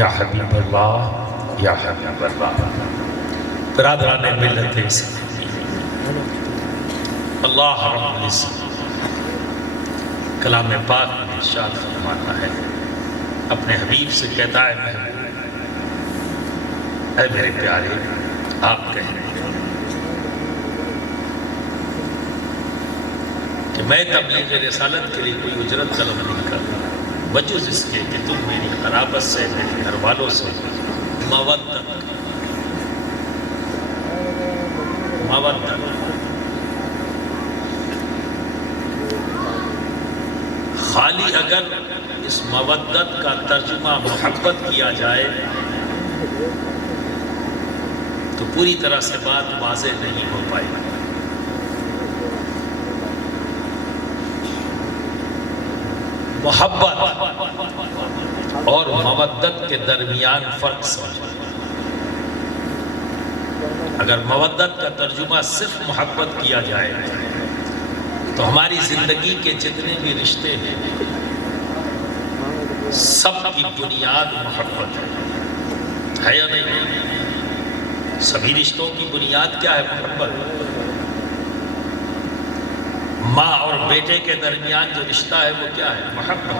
یا حبیب اللہ یا حبیب اللہ۔ برادران ملت اسلامی، اللہ رب العزت کلام پاک میں ارشاد فرماتا ہے، اپنے حبیب سے کہتا ہے محبوب اے میرے پیارے آپ کہیں کہ میں تبلیغ رسالت کے لیے کوئی اجرت طلب نہیں کرتا بجز اس کے کہ تم میری قرابت سے، میرے گھر والوں سے مودت خالی اگر اس مودت کا ترجمہ محبت کیا جائے تو پوری طرح سے بات واضح نہیں ہو پائے گی۔ محبت اور مودت کے درمیان فرق سمجھو۔ اگر مودت کا ترجمہ صرف محبت کیا جائے تو ہماری زندگی کے جتنے بھی رشتے ہیں سب کی بنیاد محبت ہے یا نہیں؟ سبھی رشتوں کی بنیاد کیا ہے؟ محبت۔ ماں اور بیٹے کے درمیان جو رشتہ ہے وہ کیا ہے؟ محبت۔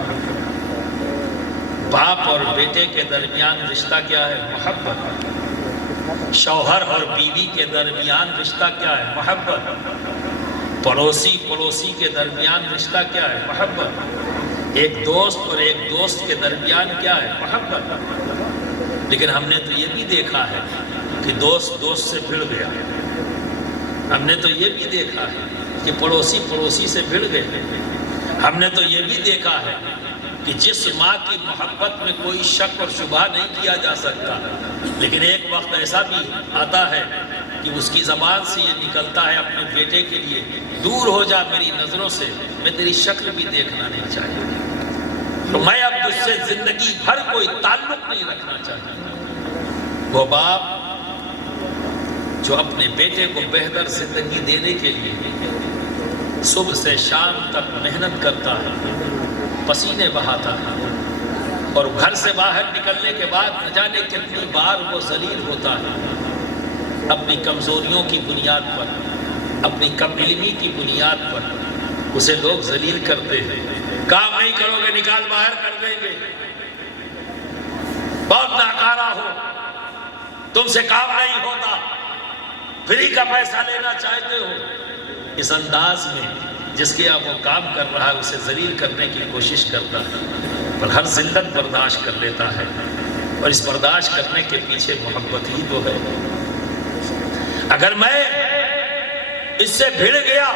باپ اور بیٹے کے درمیان رشتہ کیا ہے؟ محبت۔ شوہر اور بیوی کے درمیان رشتہ کیا ہے؟ محبت۔ پڑوسی کے درمیان رشتہ کیا ہے؟ محبت۔ ایک دوست اور ایک دوست کے درمیان کیا ہے؟ محبت۔ لیکن ہم نے تو یہ بھی دیکھا ہے کہ دوست سے بھڑ گیا۔ ہم نے تو یہ بھی دیکھا ہے کہ پڑوسی سے بھڑ گئے۔ ہم نے تو یہ بھی دیکھا ہے کہ جس ماں کی محبت میں کوئی شک اور شبہ نہیں کیا جا سکتا، لیکن ایک وقت ایسا بھی آتا ہے کہ اس کی زبان سے یہ نکلتا ہے اپنے بیٹے کے لیے، دور ہو جا میری نظروں سے، میں تیری شکل بھی دیکھنا نہیں چاہتا، تو میں اب تجھ سے زندگی بھر کوئی تعلق نہیں رکھنا چاہتا۔ وہ باپ جو اپنے بیٹے کو بہتر زندگی دینے کے لیے صبح سے شام تک محنت کرتا ہے، پسینے بہاتا ہے، اور گھر سے باہر نکلنے کے بعد نہ جانے کتنی بار وہ ذلیل ہوتا ہے، اپنی کمزوریوں کی بنیاد پر، اپنی کم علمی کی بنیاد پر اسے لوگ ذلیل کرتے ہیں۔ کام نہیں کرو گے نکال باہر کر دیں گے، بہت ناکارہ ہو، تم سے کام نہیں ہوتا، فری کا پیسہ لینا چاہتے ہو۔ اس انداز میں جس کے اب وہ کام کر رہا ہے اسے ذلیل کرنے کی کوشش کرتا ہے، پر ہر ذلت برداشت کر لیتا ہے، اور اس برداشت کرنے کے پیچھے محبت ہی تو ہے۔ اگر میں اس سے بھڑ گیا،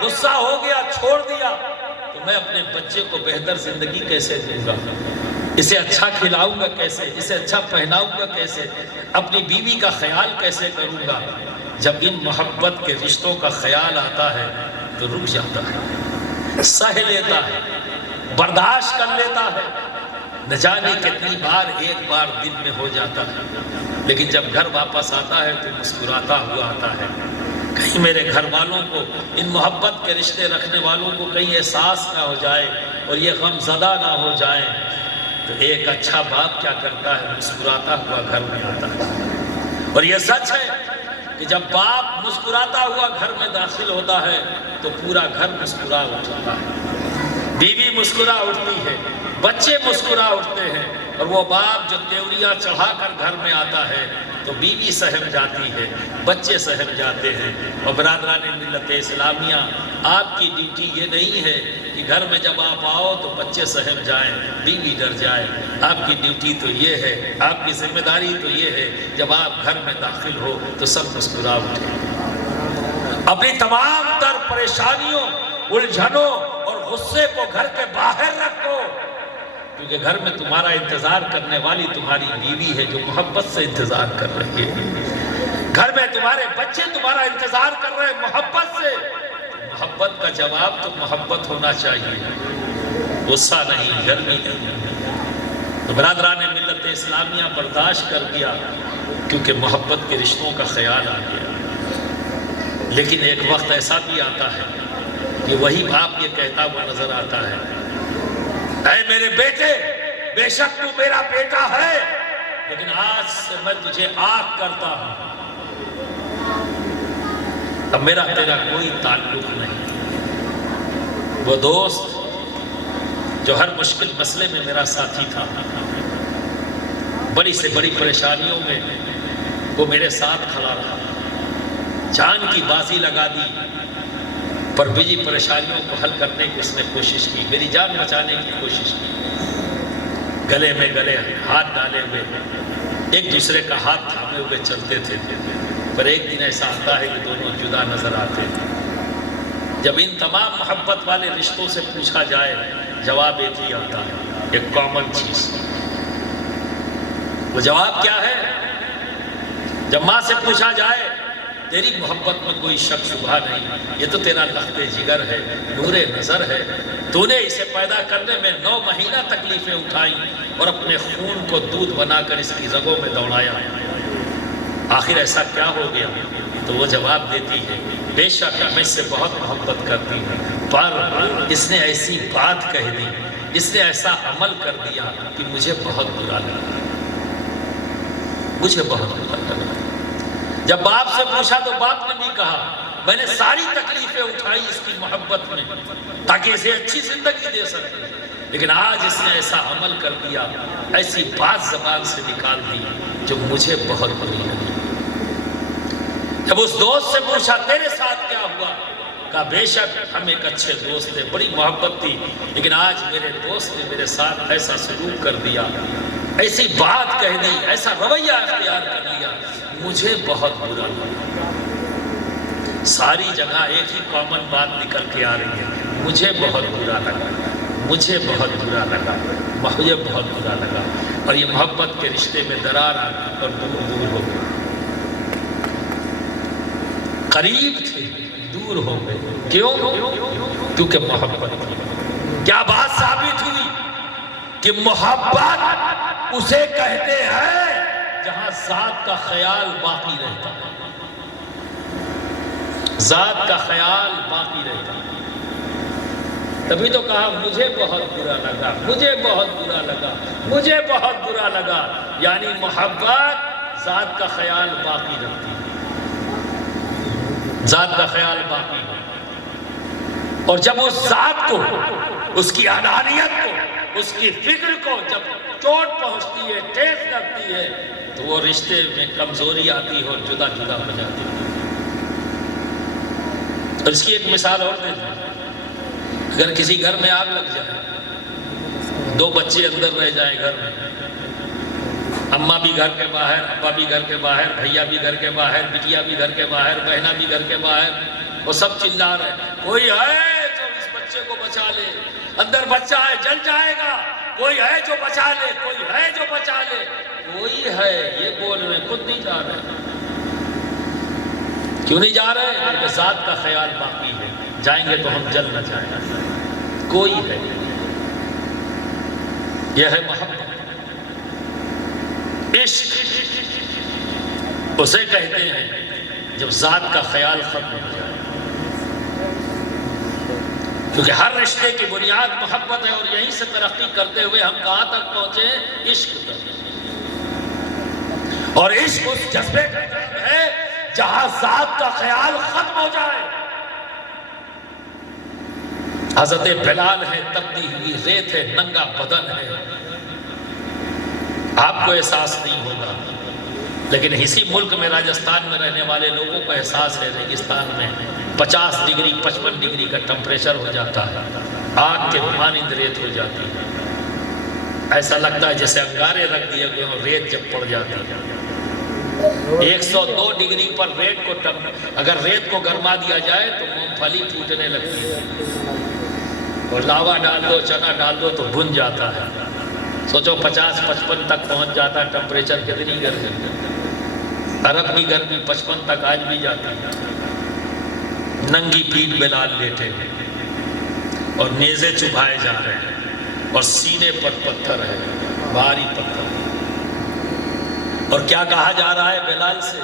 غصہ ہو گیا، چھوڑ دیا، تو میں اپنے بچے کو بہتر زندگی کیسے دوں گا؟ اسے اچھا کھلاؤں گا کیسے؟ اسے اچھا پہناؤں گا کیسے؟ اپنی بیوی کا خیال کیسے کروں گا؟ جب ان محبت کے رشتوں کا خیال آتا ہے تو رک جاتا ہے، سہ لیتا ہے، برداشت کر لیتا ہے، نہ جانے کتنی بار ایک بار دن میں ہو جاتا ہے، لیکن جب گھر واپس آتا ہے تو مسکراتا ہوا آتا ہے۔ کہیں میرے گھر والوں کو، ان محبت کے رشتے رکھنے والوں کو کہیں احساس نہ ہو جائے اور یہ غم زدہ نہ ہو جائیں، تو ایک اچھا باپ کیا کرتا ہے؟ مسکراتا ہوا گھر میں آتا ہے۔ اور یہ سچ ہے کہ جب باپ مسکراتا ہوا گھر میں داخل ہوتا ہے تو پورا گھر مسکرا اٹھتا ہے، بیوی مسکرا اٹھتی ہے، بچے مسکرا اٹھتے ہیں، اور وہ باپ جو تیوریاں چڑھا کر گھر میں آتا ہے تو بیوی سہم جاتی ہے، بچے سہم جاتے ہیں۔ اور برادران ملت اسلامیہ، آپ کی ڈیوٹی یہ نہیں ہے کہ گھر میں جب آپ آؤ تو بچے سہم جائیں، بیوی ڈر جائے۔ آپ کی ڈیوٹی تو یہ ہے، آپ کی ذمہ داری تو یہ ہے، جب آپ گھر میں داخل ہو تو سب مسکرا اٹھیں۔ اپنی تمام تر پریشانیوں، الجھنوں اور غصے کو گھر کے باہر رکھو، کیونکہ گھر میں تمہارا انتظار کرنے والی تمہاری بیوی ہے جو محبت سے انتظار کر رہی ہے۔ گھر میں تمہارے بچے تمہارا انتظار کر رہے ہیں محبت سے۔ محبت کا جواب تو محبت ہونا چاہیے، غصہ نہیں، گرمی نہیں۔ تو برادران ملت اسلامیہ برداشت کر دیا کیونکہ محبت کے رشتوں کا خیال آ گیا۔ لیکن ایک وقت ایسا بھی آتا ہے کہ وہی باپ یہ کہتا ہوا نظر آتا ہے، اے میرے بیٹے، بے شک تو میرا بیٹا ہے، آج سے میں تجھے آگ کرتا ہوں، اب میرا تیرا کوئی تعلق نہیں۔ وہ دوست جو ہر مشکل مسئلے میں میرا ساتھی تھا، بڑی سے بڑی پریشانیوں میں وہ میرے ساتھ کھڑا رہا، جان کی بازی لگا دی، پر بھی پریشانیوں کو حل کرنے کی اس نے کوشش کی، میری جان بچانے کی کوشش کی۔ گلے میں گلے ہاتھ ڈالے ہوئے ایک دوسرے کا ہاتھ تھامے ہوئے چلتے تھے، پر ایک دن ایسا آتا ہے کہ دونوں جدا نظر آتے ہیں۔ جب ان تمام محبت والے رشتوں سے پوچھا جائے، جواب ایک ہی آتا ہے، ایک کامن چیز۔ وہ جواب کیا ہے؟ جب ماں سے پوچھا جائے تیری محبت میں کوئی شک شبہ نہیں، یہ تو تیرا لخت جگر ہے، نور نظر ہے، تو نے اسے پیدا کرنے میں 9 مہینہ تکلیفیں اٹھائیں اور اپنے خون کو دودھ بنا کر اس کی رگوں میں دوڑایا، آخر ایسا کیا ہو گیا؟ تو وہ جواب دیتی ہے، بے شک میں اس سے بہت محبت کرتی ہوں، پر اس نے ایسی بات کہہ دی، اس نے ایسا عمل کر دیا کہ مجھے بہت برا لگا، مجھے بہت برا لگا۔ جب باپ سے پوچھا تو باپ نے بھی کہا، میں نے ساری تکلیفیں اٹھائی اس کی محبت میں تاکہ اسے اچھی زندگی دے سکے، لیکن آج اس نے ایسا عمل کر دیا، ایسی بات زبان سے نکال دی جو مجھے بہت بری لگی۔ جب اس دوست سے پوچھا تیرے ساتھ کیا ہوا، کہا بے شک ہم ایک اچھے دوست تھے، بڑی محبت تھی، لیکن آج میرے دوست نے میرے ساتھ ایسا سلوک کر دیا، ایسی بات کہہ دی، ایسا رویہ اختیار کر لیا، مجھے بہت برا لگا۔ ساری جگہ ایک ہی کامن بات نکل کے آ رہی ہے، مجھے بہت برا لگا، مجھے بہت برا لگا، مجھے بہت برا لگا، اور یہ محبت کے رشتے میں درار آ گئی اور دور دور ہو گئی۔ قریب تھے، دور ہو گئے، کیوں؟ کیونکہ محبت تھی۔ کیا بات ثابت ہوئی کہ محبت اسے کہتے ہیں جہاں ذات کا خیال باقی رہتا ہے، ذات کا خیال باقی رہتا ہے۔ تبھی تو کہا مجھے بہت برا لگا، مجھے بہت برا لگا، مجھے بہت برا لگا، یعنی محبت ذات کا خیال باقی رہتی ہے، ذات کا خیال باقی ہے۔ اور جب اس ذات کو، اس کی انانیت کو، اس کی فکر کو جب چوٹ پہنچتی ہے، ٹھیس لگتی ہے، تو وہ رشتے میں کمزوری آتی ہے اور جدا جدا ہو جاتی ہے۔ اور اس کی ایک مثال اور دے دیں، اگر کسی گھر میں آگ لگ جائے، 2 بچے اندر رہ جائیں گھر میں، اماں بھی گھر کے باہر، ابا بھی گھر کے باہر، بھیا بھی گھر کے باہر، بٹیا بھی گھر کے باہر، بہنا بھی گھر کے باہر، وہ سب چلا رہے ہیں، کوئی ہے جو اس بچے کو بچا لے، اندر بچہ ہے جل جائے گا، کوئی ہے جو بچا لے، کوئی ہے جو بچا لے، کوئی ہے، یہ بول رہے ہیں، خود نہیں جا رہے۔ کیوں نہیں جا رہے؟ کیونکہ ذات کا خیال باقی ہے، جائیں گے تو ہم جل نہ جائیں گے، کوئی ہے۔ یہ ہے محبت، عشق اسے کہتے ہیں جب ذات کا خیال ختم ہو جائے، کیونکہ ہر رشتے کی بنیاد محبت ہے، اور یہیں سے ترقی کرتے ہوئے ہم کہاں تک پہنچے؟ عشق تک۔ اور عشق اس جذبے کا جذب ہے جہاں ذات کا خیال ختم ہو جائے۔ حضرت بلال ہے، تپتی ہوئی ریت ہے، ننگا بدن ہے، آپ کو احساس نہیں ہوگا، لیکن اسی ملک میں راجستھان میں رہنے والے لوگوں کو احساس ہے۔ ریگستان میں 50 ڈگری 55 ڈگری کا ٹمپریچر ہو جاتا ہے، آگ کے مانند ریت ہو جاتی ہے، ایسا لگتا ہے جیسے انگارے رکھ دیے گئے ہوں، ریت جب پڑ جاتی ہے۔ 102 ڈگری پر ریت کو اگر ریت کو گرما دیا جائے تو مونگ پھلی ٹوٹنے لگتی ہے، اور لاوا ڈال دو، چنا ڈال دو تو بھن جاتا ہے۔ سوچو 50-55 تک پہنچ جاتا ہے ٹمپریچر، کتنی گرمی، عرب کی گرمی 55 تک آج بھی جاتی ہے۔ ننگی پیٹھ بلال لیٹے ہیں اور نیزے چبھائے جا رہے ہیں، اور سینے پر پتھر ہے، بھاری پتھر، اور کیا کہا جا رہا ہے بلال سے؟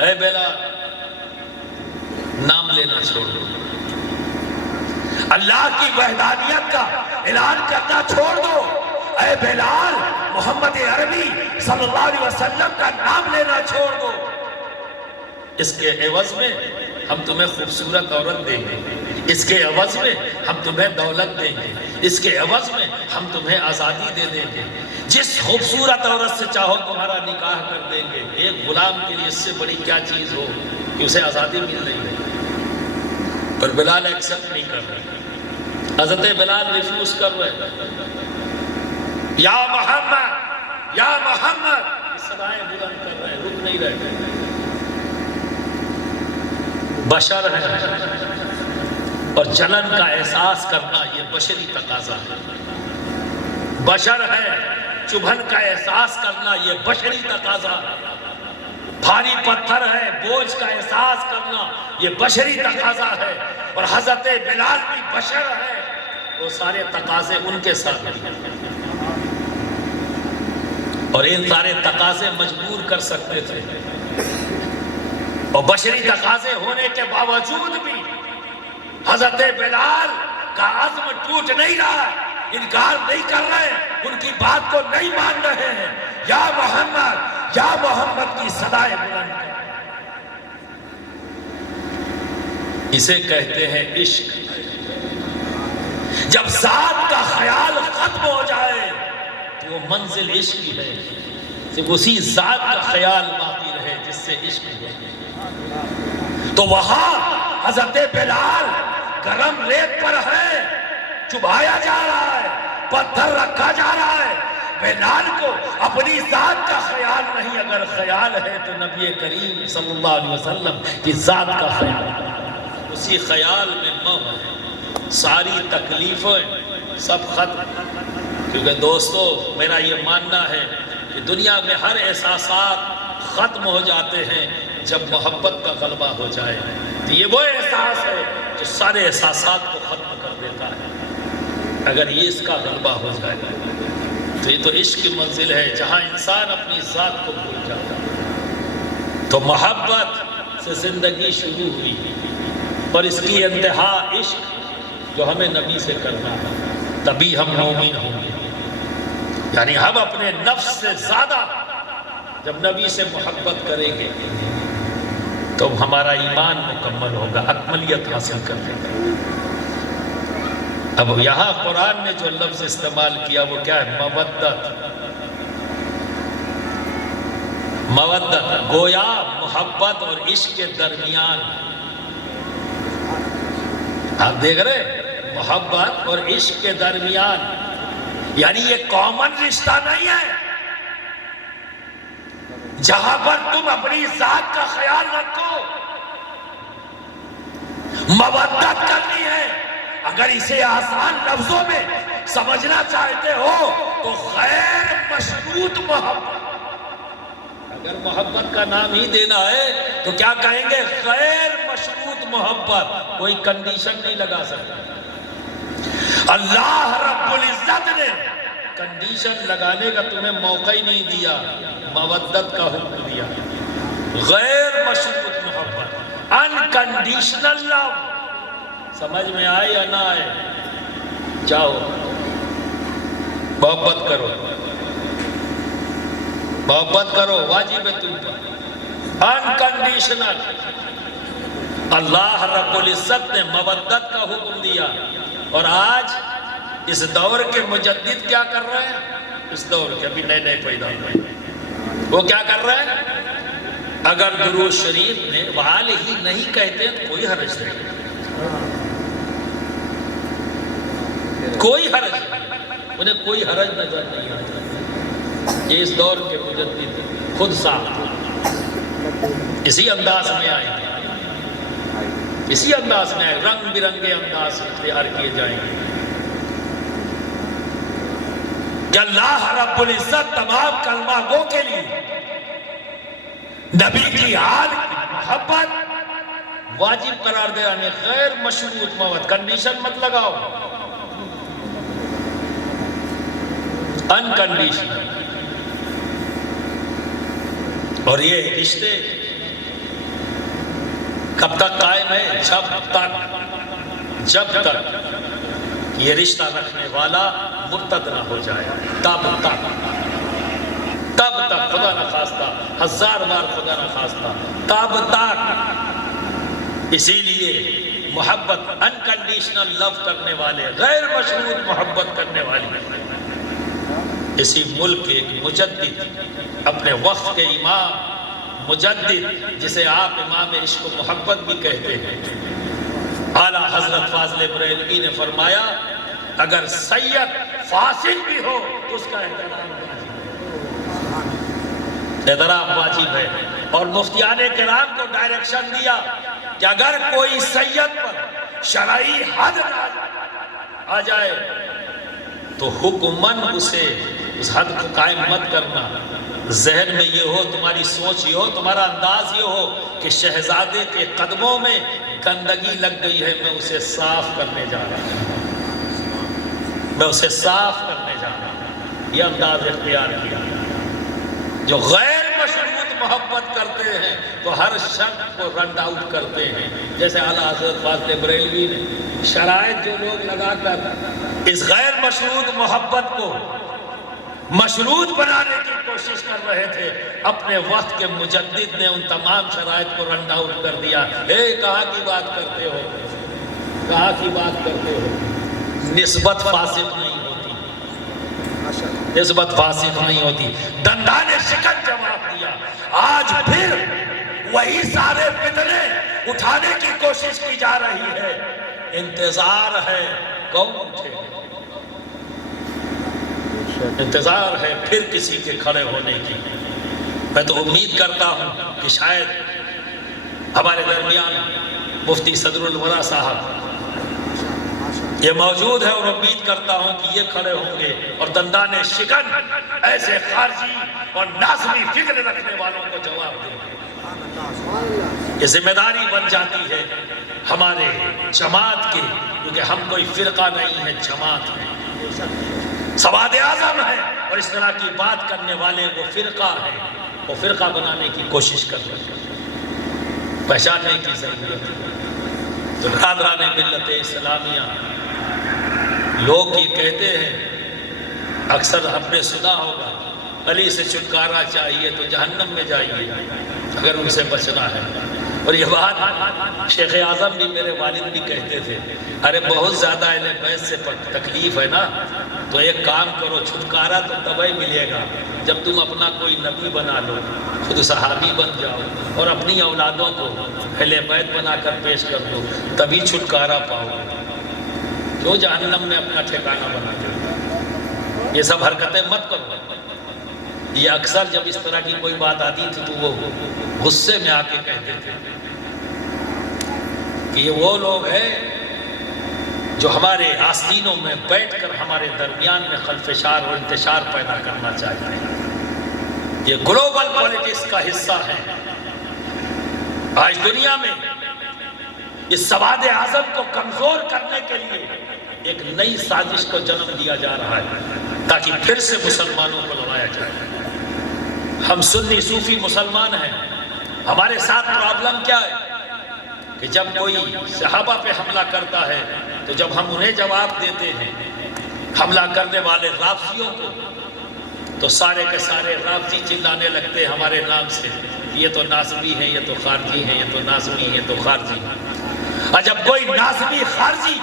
اے بلال، نام لینا چھوڑ دو، اللہ کی وحدانیت کا اعلان کرنا چھوڑ دو، اے بلال محمد عربی صلی اللہ علیہ وسلم کا نام لینا چھوڑ دو، اس کے عوض میں ہم تمہیں خوبصورت عورت دیں گے، اس کے عوض میں ہم تمہیں دولت دیں گے، اس کے عوض میں ہم تمہیں آزادی دے دیں گے، جس خوبصورت عورت سے چاہو تمہارا نکاح کر دیں گے۔ ایک غلام کے لیے اس سے بڑی کیا چیز ہو کہ اسے آزادی مل رہی ہے، پر بلال ایکسپٹ نہیں کر رہے، حضرت بلال ریفیوز کر رہے، یا محمد یا محمد صدائیں بلند کر رہے، رک نہیں رہے۔ بشر ہے اور جلن کا احساس کرنا یہ بشری تقاضا ہے، بشر ہے چبھن کا احساس کرنا یہ بشری تقاضا ہے، بھاری پتھر ہے بوجھ کا احساس کرنا یہ بشری تقاضا ہے، اور حضرت بلال بھی بشر ہے، وہ سارے تقاضے ان کے ساتھ ہیں، اور ان سارے تقاضے مجبور کر سکتے تھے، اور بشری تقاضے ہونے کے باوجود بھی حضرت بلال کا عزم ٹوٹ نہیں رہا، انکار نہیں کر رہے، ان کی بات کو نہیں مان رہے ہیں، یا محمد کی صدائیں بلند کر۔ اسے کہتے ہیں عشق، جب ذات کا خیال ختم ہو جائے تو وہ منزل عشق ہی ہے، صرف اسی ذات کا خیال باقی رہے جس سے عشق ہو۔ تو وہاں حضرت بلال گرم ریت پر ہے، چبھایا جا رہا ہے، پتھر رکھا جا رہا ہے، بلال کو اپنی ذات کا خیال نہیں، اگر خیال ہے تو نبی کریم صلی اللہ علیہ وسلم کی ذات کا خیال، اسی خیال میں موت ہے، ساری تکلیفیں سب ختم۔ کیونکہ دوستو میرا یہ ماننا ہے کہ دنیا میں ہر احساسات ختم ہو جاتے ہیں جب محبت کا غلبہ ہو جائے، تو یہ وہ احساس ہے جو سارے احساسات کو ختم کر دیتا ہے۔ اگر یہ اس کا غلبہ ہو جائے تو یہ تو عشق کی منزل ہے جہاں انسان اپنی ذات کو بھول جاتا ہے۔ تو محبت سے زندگی شروع ہوئی اور اس کی انتہا عشق جو ہمیں نبی سے کرنا ہے، تبھی ہم مومن ہوں گے۔ یعنی ہم اپنے نفس سے زیادہ جب نبی سے محبت کریں گے تو ہمارا ایمان مکمل ہوگا، اکملیت حاصل کر لے گا۔ اب یہاں قرآن نے جو لفظ استعمال کیا وہ کیا ہے؟ مودت۔ مودت گویا محبت اور عشق کے درمیان، آپ دیکھ رہے محبت اور عشق کے درمیان، یعنی یہ کامن رشتہ نہیں ہے جہاں پر تم اپنی ذات کا خیال رکھو، مودت کرنی ہے۔ اگر اسے آسان لفظوں میں سمجھنا چاہتے ہو تو غیر مشروط محبت، اگر محبت کا نام ہی دینا ہے تو کیا کہیں گے؟ غیر مشروط محبت، کوئی کنڈیشن نہیں لگا سکتا۔ اللہ رب العزت نے کنڈیشن لگانے کا تمہیں موقع ہی نہیں دیا، مودت کا حکم دیا، غیر مشروط محبت، انکنڈیشنل لو۔ سمجھ میں آئے یا نہ آئے؟ جاؤ محبت کرو، محبت کرو، واجب ہے تم پر، انکنڈیشنل۔ اللہ رب العزت نے مودت کا حکم دیا، اور آج اس دور کے مجدد کیا کر رہے ہیں؟ اس دور کے ابھی نئے نئے پیدا ہوئے وہ کیا کر رہے ہیں؟ اگر درود شریف میں وعال ہی نہیں کہتے تو کوئی حرج نہیں، کوئی حرج نہیں، انہیں کوئی حرج نظر نہیں آتا۔ یہ اس دور کے مجدد خود صاحب اسی انداز میں آئیں گے، اسی انداز میں آئیں، رنگ برنگے انداز اختیار کیے جائیں گے کہ اللہ رب العزت تمام کلمہ گو کے لیے نبی کی حال کی محبت واجب قرار دے رہے، غیر مشروط محبت، کنڈیشن مت لگاؤ، انکنڈیشن۔ اور یہ رشتے کب تک قائم ہے؟ جب تک یہ رشتہ رکھنے والا مرتد نہ ہو جائے، تب تک خدا نہ خواستہ، 1000 بار خدا نہ خواستہ، تب تک۔ اسی لیے محبت انکنڈیشنل لو کرنے والے، غیر مشروط محبت کرنے والے، اسی ملک کے ایک مجدد، اپنے وقت کے امام مجدد، جسے آپ امام عشق و محبت بھی کہتے ہیں، اعلیٰ حضرت فاضل بریلوی نے فرمایا اگر سید فاسق بھی ہو تو اس کا احترام واجب ہے۔ اور مفتیان کرام کو ڈائریکشن دیا کہ اگر کوئی سید پر شرعی حد آ جائے تو حکماً اسے اس حد کو قائم مت کرنا، ذہن میں یہ ہو، تمہاری سوچ یہ ہو، تمہارا انداز یہ ہو کہ شہزادے کے قدموں میں گندگی لگ گئی ہے، میں اسے صاف کرنے جا رہا ہوں، میں اسے صاف کرنے جا رہا ہوں۔ یہ انداز اختیار کیا۔ جو غیر مشروط محبت کرتے ہیں تو ہر شخص کو رنڈ آؤٹ کرتے ہیں، جیسے اعلیٰ حضرت فاضل بریلوی نے شرائط جو لوگ لگا کر اس غیر مشروط محبت کو مشروط بنانے کی کوشش کر رہے تھے، اپنے وقت کے مجدد نے ان تمام شرائط کو رنڈ آؤٹ کر دیا۔ اے کہاں کی بات کرتے ہو، کہاں کی بات کرتے ہو، نسبت فاسق نہیں ہوتی، نسبت فاسق نہیں ہوتی۔ دندان شکن جواب دیا۔ آج پھر وہی سارے فتنے اٹھانے کی کوشش کی جا رہی ہے، انتظار ہے کون اٹھے، انتظار ہے پھر کسی کے کھڑے ہونے کی۔ میں تو امید کرتا ہوں کہ شاید ہمارے درمیان مفتی صدر الورا صاحب یہ موجود ہے، اور امید کرتا ہوں کہ یہ کھڑے ہوں گے اور دندان شکن ایسے خارجی اور نازمی فکر رکھنے والوں کو جواب دیں گے۔ یہ ذمہ داری بن جاتی ہے ہمارے جماعت کی، کیونکہ ہم کوئی فرقہ نہیں ہے، جماعت ہے، سواد اعظم ہے، اور اس طرح کی بات کرنے والے وہ فرقہ ہے، وہ فرقہ بنانے کی کوشش کر رہے ہیں، پہچاننے کی ضرورت ہے۔ تو برادران ملت اسلامیہ، لوگ یہ کہتے ہیں، اکثر ہم نے سنا ہوگا، علی سے چھٹکارا چاہیے تو جہنم میں جائیے اگر ان سے بچنا ہے۔ اور یہ بات شیخ اعظم بھی، میرے والد بھی کہتے تھے، ارے بہت زیادہ اہل بیت سے تکلیف ہے نا، تو ایک کام کرو، چھٹکارا تو تبھی ملے گا جب تم اپنا کوئی نبی بنا لو، خود صحابی بن جاؤ اور اپنی اولادوں کو اہل بیت بنا کر پیش کر دو، تبھی چھٹکارا پاؤ گے۔ کیوں جہنم میں اپنا ٹھکانہ بنا دو؟ یہ سب حرکتیں مت کرو۔ یہ اکثر جب اس طرح کی کوئی بات آتی تھی تو وہ غصے میں آ کے کہتے تھے کہ یہ وہ لوگ ہیں جو ہمارے آستینوں میں بیٹھ کر ہمارے درمیان میں خلفشار اور انتشار پیدا کرنا چاہتے ہیں۔ یہ گلوبل پولیٹکس کا حصہ ہے۔ آج دنیا میں اس سواد اعظم کو کمزور کرنے کے لیے ایک نئی سازش کو جنم دیا جا رہا ہے تاکہ پھر سے مسلمانوں کو لڑایا جائے۔ ہم سنی صوفی مسلمان ہیں، ہمارے ساتھ پرابلم کیا ہے کہ جب کوئی صحابہ پہ حملہ کرتا ہے تو جب ہم انہیں جواب دیتے ہیں، حملہ کرنے والے رافضیوں کو، تو سارے کے سارے رافضی چلانے لگتے ہیں ہمارے نام سے، یہ تو ناصبی ہیں، یہ تو خارجی ہیں، یہ تو ناصبی ہیں، یہ تو خارجی ہیں۔ اور جب کوئی ناصبی خارجی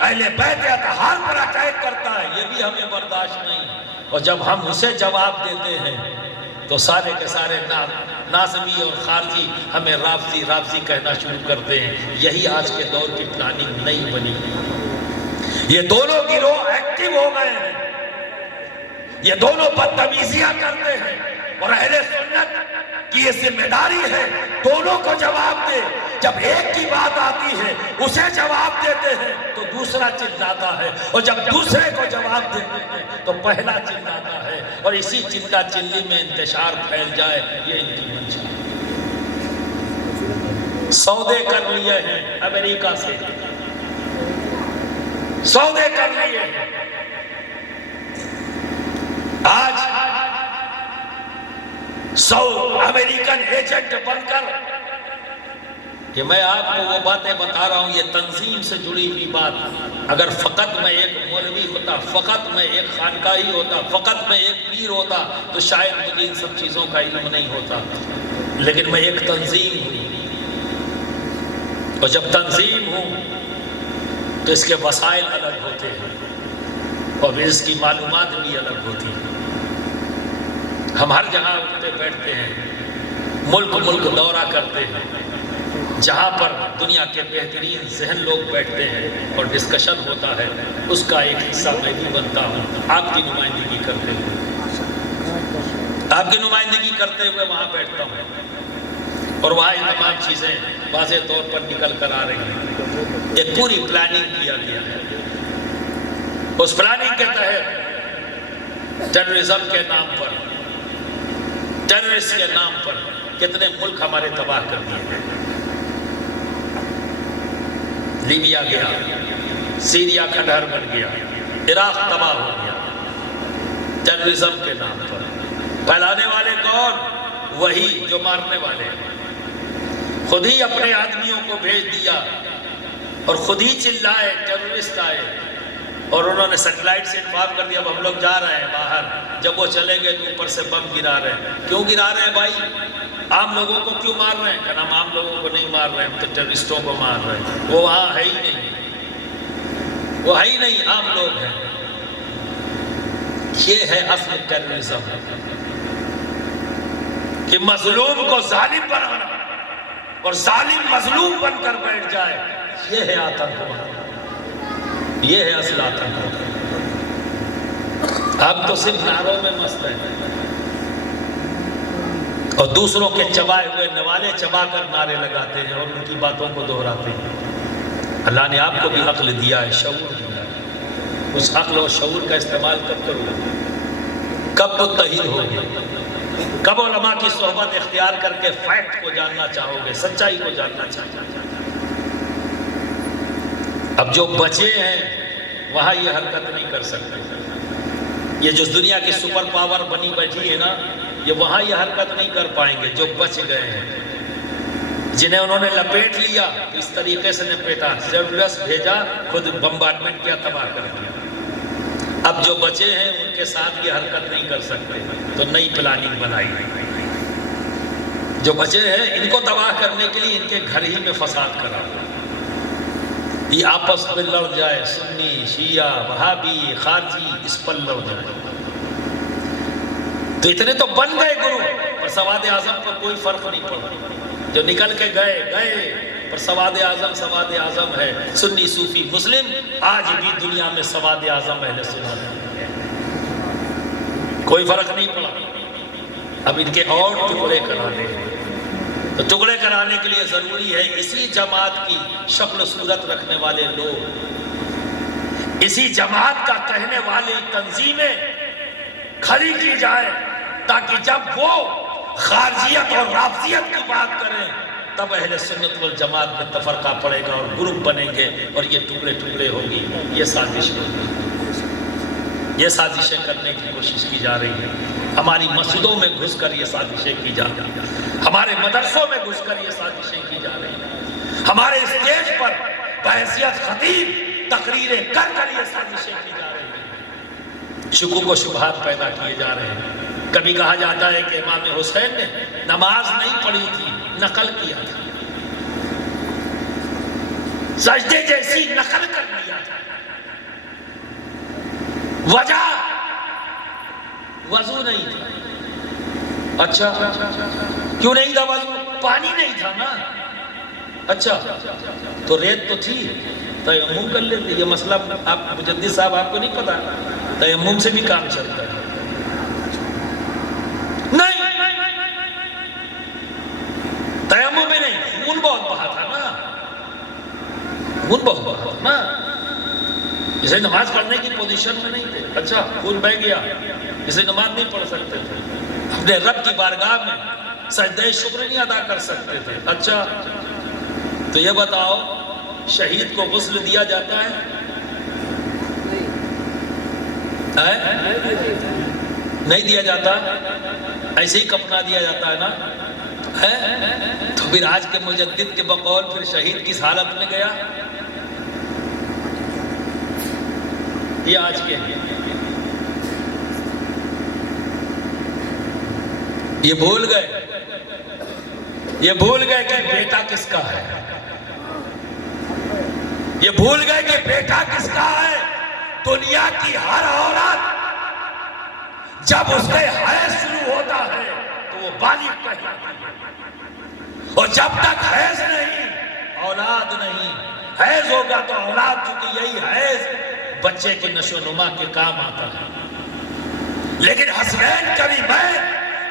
اہل بیت اطہار پر اٹیک کرتا ہے، یہ بھی ہمیں برداشت نہیں، اور جب ہم اسے جواب دیتے ہیں تو سارے کے سارے ناصبی اور خارجی ہمیں رافضی کہنا شروع کرتے ہیں۔ یہی آج کے دور کی پلاننگ نہیں بنی۔ یہ دونوں گروہ ایکٹیو ہو گئے ہیں، یہ دونوں بدتمیزیاں کرتے ہیں، اور اہل سنت کی یہ ذمہ داری ہے دونوں کو جواب دے۔ جب ایک کی بات آتی ہے اسے جواب دیتے ہیں تو دوسرا چلاتا ہے، اور جب دوسرے کو جواب دیتے ہیں تو پہلا چلاتا ہے، اور اسی چلا چلی میں انتشار پھیل جائے، یہ ان کی منشا ہے۔ سودے کر لیے ہیں امریکہ سے، سودے کر لیے ہیں۔ آج 100 امریکن ایجنٹ بن کر کہ میں آپ کو وہ باتیں بتا رہا ہوں، یہ تنظیم سے جڑی ہوئی بات، اگر فقط میں ایک مولوی ہوتا، فقط میں ایک خانقاہی ہوتا، فقط میں ایک پیر ہوتا تو شاید مجھے ان سب چیزوں کا علم نہیں ہوتا، لیکن میں ایک تنظیم ہوں، اور جب تنظیم ہوں تو اس کے وسائل الگ ہوتے ہیں اور اس کی معلومات بھی الگ ہوتی ہیں۔ ہم ہر جگہ اٹھتے بیٹھتے ہیں، ملک دورہ کرتے ہیں، جہاں پر دنیا کے بہترین ذہن لوگ بیٹھتے ہیں اور ڈسکشن ہوتا ہے، اس کا ایک حصہ میں بھی بنتا ہوں، آپ کی نمائندگی کرتے ہوئے، آپ کی نمائندگی کرتے ہوئے وہاں بیٹھتا ہوں، اور وہاں یہ تمام چیزیں واضح طور پر نکل کر آ رہی ہیں۔ ایک پوری پلاننگ کیا گیا ہے، اس پلاننگ کے تحت ٹیررزم کے نام پر، ٹیررسٹ کے نام پر کتنے ملک ہمارے تباہ کر دیے گئے۔ لیبیا گیا، سیریا کھنڈہر بن گیا، عراق تباہ ہو گیا، ٹیررزم کے نام پر۔ پھیلانے والے کون؟ وہی جو مارنے والے ہیں۔ خود ہی اپنے آدمیوں کو بھیج دیا اور خود ہی چلائے، ٹیررسٹ آئے اور انہوں نے سیٹلائٹ سے انفارم کر دیا اب ہم لوگ جا رہے ہیں باہر۔ جب وہ چلے گئے تو اوپر سے بم گرا رہے ہیں۔ کیوں گرا رہے ہیں بھائی؟ عام لوگوں کو کیوں مار رہے ہیں؟ کہ ہم عام لوگوں کو نہیں مار رہے ہیں، ہم تو ٹیررسٹوں کو مار رہے ہیں۔ وہ وہاں ہے ہی نہیں، وہ ہے ہی نہیں، عام لوگ ہیں۔ یہ ہے اصل ٹیررزم، کہ مظلوم کو ظالم بنانا اور ظالم مظلوم بن کر بیٹھ جائے، یہ ہے آتنک، یہ ہے اصل آتنک۔ آپ تو صرف نعروں میں مست ہیں اور دوسروں کے چبائے ہوئے نوالے چبا کر نعرے لگاتے ہیں اور ان کی باتوں کو دہراتے ہیں۔ اللہ نے آپ کو بھی عقل دیا ہے، شعور دیا ہے، اس عقل اور شعور کا استعمال کب کرو گے؟ کب متحد ہوگے؟ کب علماء کی صحبت اختیار کر کے فیکٹ کو جاننا چاہو گے، سچائی کو جاننا چاہو گے؟ اب جو بچے ہیں وہاں یہ حرکت نہیں کر سکتے۔ یہ جو دنیا کی سپر پاور بنی بیٹھی ہے نا، یہ وہاں یہ حرکت نہیں کر پائیں گے۔ جو بچ گئے ہیں، جنہیں انہوں نے لپیٹ لیا، اس طریقے سے لپیٹا، سیلولس بھیجا، خود بمبارڈمنٹ کیا، تباہ کر دیا۔ اب جو بچے ہیں ان کے ساتھ یہ حرکت نہیں کر سکتے، تو نئی پلاننگ بنائی۔ جو بچے ہیں ان کو تباہ کرنے کے لیے ان کے گھر ہی میں فساد کرا، یہ آپس میں لڑ جائے، سنی، شیعہ، وہابی، خارجی، اس پر لڑ جائے۔ تو اتنے تو بن گئے گروہ، پر سواد اعظم پر کوئی فرق نہیں پڑا۔ جو نکل کے گئے، پر سواد اعظم ہے، سنی، صوفی، مسلم، آج بھی دنیا میں سواد اعظم اہل سنت ہے، کوئی فرق نہیں پڑا۔ اب ان کے اور ٹکڑے کرانے ہیں، تو ٹکڑے کرانے کے لیے ضروری ہے اسی جماعت کی شکل و صورت رکھنے والے لوگ، اسی جماعت کا کہنے والی تنظیمیں کھڑی کی جائے، تاکہ جب وہ خارجیت اور رافضیت کی بات کریں تب اہل سنت والجماعت میں تفرقہ پڑے گا اور گروپ بنیں گے اور یہ ٹکڑے ٹکڑے ہوگی۔ یہ سازش ہوگی، یہ سازشیں کرنے کی کوشش کی جا رہی ہے۔ ہماری مسجدوں میں گھس کر یہ سازشیں کی جا رہی ہیں، ہمارے مدرسوں میں گھس کر یہ سازشیں کی جا رہی ہیں، ہمارے اسٹیج پر بحیثیت خطیب تقریریں کر کر یہ سازشیں کی جا رہی ہیں، شکوک و شبہات پیدا کیے جا رہے ہیں۔ کبھی کہا جاتا ہے کہ امام حسین نے نماز نہیں پڑھی تھی، نقل کیا تھا، سجدے جیسی نقل کر لیا تھا۔ وجہ وضو نہیں تھا۔ اچھا، کیوں نہیں تھا وضو؟ پانی نہیں تھا نا۔ اچھا، تو ریت تو تھی، تیمم کر لیتے۔ یہ مسئلہ آپ مجدد صاحب آپ کو نہیں پتا، تیمم سے بھی کام چلتا ہے۔ نہیں، تیمم میں نہیں، خون بہت بہا تھا نا، خون بہت بہا تھا نا، اسے نماز پڑھنے کی پوزیشن میں نہیں تھے۔ اچھا، خون بہ گیا، اسے نماز نہیں پڑھ سکتے تھے، اپنے رب کی بارگاہ میں سجدہ شکر نہیں ادا کر سکتے تھے۔ اچھا، تو یہ بتاؤ شہید کو غسل دیا جاتا ہے؟ نہیں دیا جاتا، ایسے ہی کفنا دیا جاتا ہے نا۔ تو پھر آج کے مجدد کے بقول پھر شہید کس حالت میں گیا؟ یہ آج کے یہ بھول گئے کہ بیٹا کس کا ہے، یہ بھول گئے کہ بیٹا کس کا ہے۔ دنیا کی ہر عورت جب اس کے حیض شروع ہوتا ہے تو وہ بالغ کہلاتی ہے، اور جب تک حیض نہیں، اولاد نہیں، حیض ہوگا تو اولاد، چونکہ یہی حیض بچے کے نشو و نما کے کام آتا ہے۔ لیکن حسنین کریمین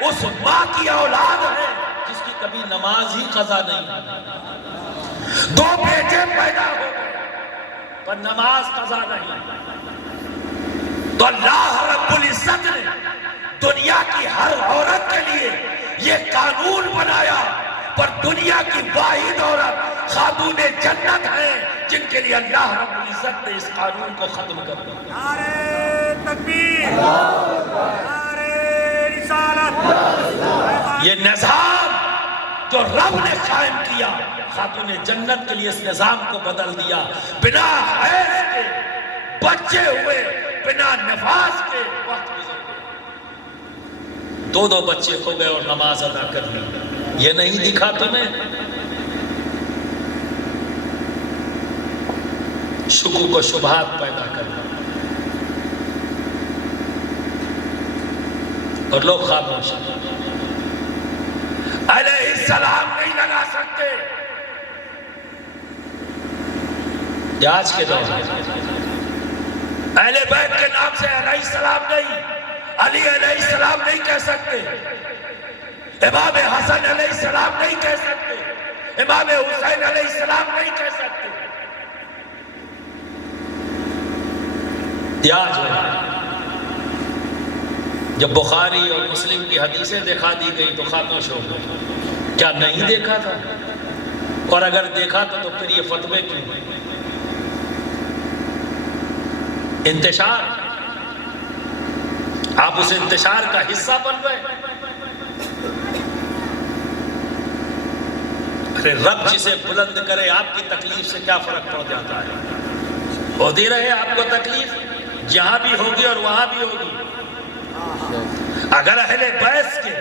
اس ماں کی اولاد ہے جس کی کبھی نماز ہی قضا نہیں، دو بیٹے پیدا ہو گئے پر نماز قضا نہیں۔ تو اللہ رب العزت نے دنیا کی ہر عورت کے لیے یہ قانون بنایا، پر دنیا کی واحد عورت خاتون جنت ہے جن کے لیے اللہ رب العزت نے اس قانون کو ختم کر دیا۔ نعرہ تکبیر، نعرہ رسالت۔ یہ نظام جو رب نے قائم کیا، خاتون جنت کے لیے اس نظام کو بدل دیا۔ بنا حیض کے بچے ہوئے، بنا نفاس کے وقت گزر گئے، دو بچے ہو گئے اور نماز ادا کر لی۔ یہ نہیں دکھا تمہیں؟ شکوک و شبہات پیدا کرنا، اور لوگ خاموش ہیں۔ علیہ السلام نہیں لگا سکتے۔ یہ آج کے دور میں اہل بیت کے نام سے علیہ السلام نہیں، علی علیہ السلام نہیں کہہ سکتے، امام حسن علیہ السلام نہیں کہہ سکتے، امام حسین علیہ السلام نہیں کہہ سکتے۔ یہ آج ہے۔ جب بخاری اور مسلم کی حدیثیں دکھا دی گئی تو خاموش ہو گئے۔ کیا نہیں دیکھا تھا؟ اور اگر دیکھا تھا تو پھر یہ فتوے کیوں؟ انتشار، آپ اس انتشار کا حصہ بن گئے۔ ارے رب جسے بلند کرے، آپ کی تکلیف سے کیا فرق پڑ جاتا ہے؟ ہوتی رہے آپ کو تکلیف، جہاں بھی ہوگی اور وہاں بھی ہوگی۔ اگر اہل بیت کے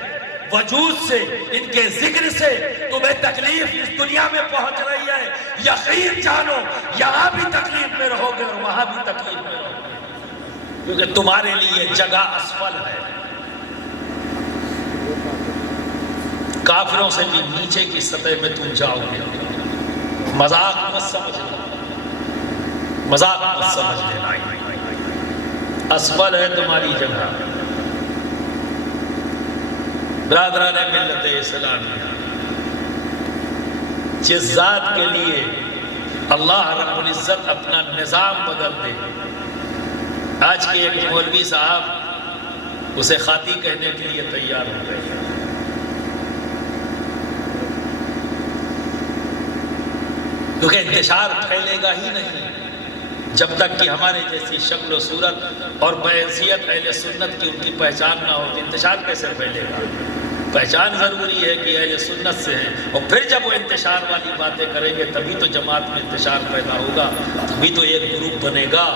وجود سے، ان کے ذکر سے تمہیں تکلیف اس دنیا میں پہنچ رہی ہے، یقین جانو یہاں بھی تکلیف میں رہو گے اور وہاں بھی تکلیف میں رہو گے، کیونکہ تمہارے لیے جگہ اسفل ہے۔ کافروں سے بھی نیچے کی سطح میں تم جاؤ گے۔ مذاق مت سمجھ لینا، مذاق مت سمجھ لینا، اسفل ہے تمہاری جگہ۔ برادران ملت اسلامیہ، جس ذات کے لیے اللہ رب العزت اپنا نظام بدل دے، آج کے ایک مولوی صاحب اسے خاطی کہنے کے لیے تیار ہو گئے۔ کیونکہ انتشار پھیلے گا ہی نہیں جب تک کہ ہمارے جیسی شکل و صورت اور بحیثیت اہل سنت کی ان کی پہچان نہ ہو۔ انتشار کیسے پھیلے گا؟ پہچان ضروری ہے کہ اہل سنت سے ہیں، اور پھر جب وہ انتشار والی باتیں کریں گے تبھی تو جماعت میں انتشار پیدا ہوگا، تبھی تو ایک گروپ بنے گا،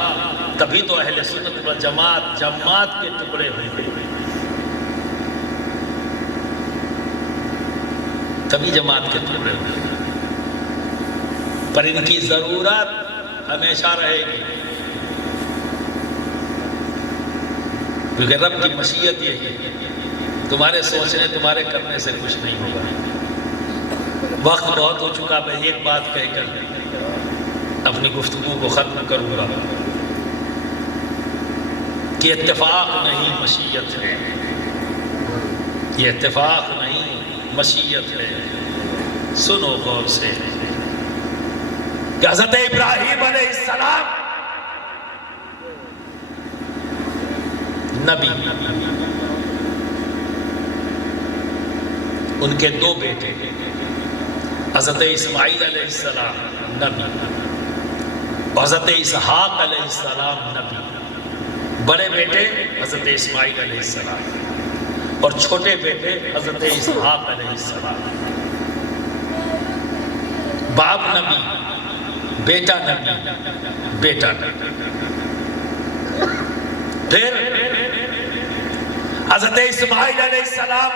تبھی تو اہل سنت و جماعت کے ٹکڑے ہوں گے، تبھی جماعت کے ٹکڑے ہوں گے۔ پر ان کی ضرورت ہمیشہ رہے گی، کیونکہ رب کی مشیت یہی ہے، تمہارے سوچنے تمہارے کرنے سے کچھ نہیں ہوگا۔ وقت بہت ہو چکا، میں ایک بات کہہ کر اپنی گفتگو کو ختم کروں گا کہ اتفاق نہیں مشیت ہے، یہ اتفاق نہیں مشیت ہے۔ سنو غور سے کہ حضرت ابراہیم علیہ السلام نبی، ان کے دو بیٹے، حضرت اسماعیل علیہ السلام نبی، حضرت اسحاق علیہ السلام نبی۔ بڑے بیٹے حضرت اسماعیل علیہ السلام اور چھوٹے بیٹے حضرت اسحاق علیہ السلام۔ باپ نبی، بیٹا نبی، بیٹا نبی۔ پھر حضرت اسماعیل علیہ السلام